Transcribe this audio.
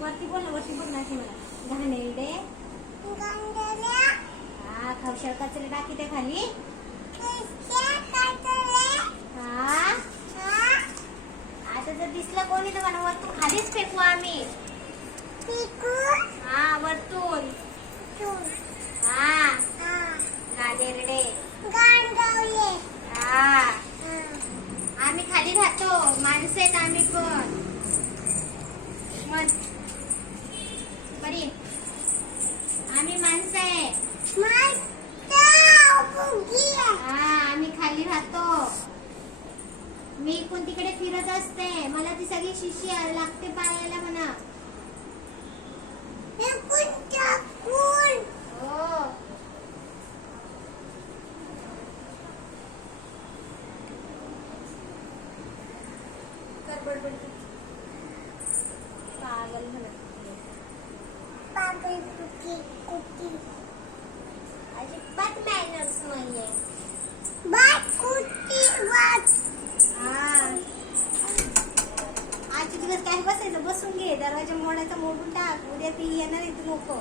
वरती बोल ना, वरती बोल ना की मला. घाणेरडे हा खवशाळ कचरे टाकी ते खाली. हा आता जर दिसलं कोणी तर मला वरतून खालीच फेकू आम्ही. हा वरतून. हा घाणेरडे. हा आम्ही खाली राहतो, माणसं आहेत आम्ही पण. मग बरी आम्ही माणसं आहे. हा आम्ही खाली राहतो. मी इकडून तिकडे फिरत असते, मला ती सगळी शिशी लागते पायाला म्हणा. हो कर बडबड. पागल म्हणा. अजिबात मॅनर्स नाहीये. आजचे दिवस काय बसायचं, बसून घे. दरवाजा मोडायचा मोडून टाक, उद्या ती येणार आहे तू नको.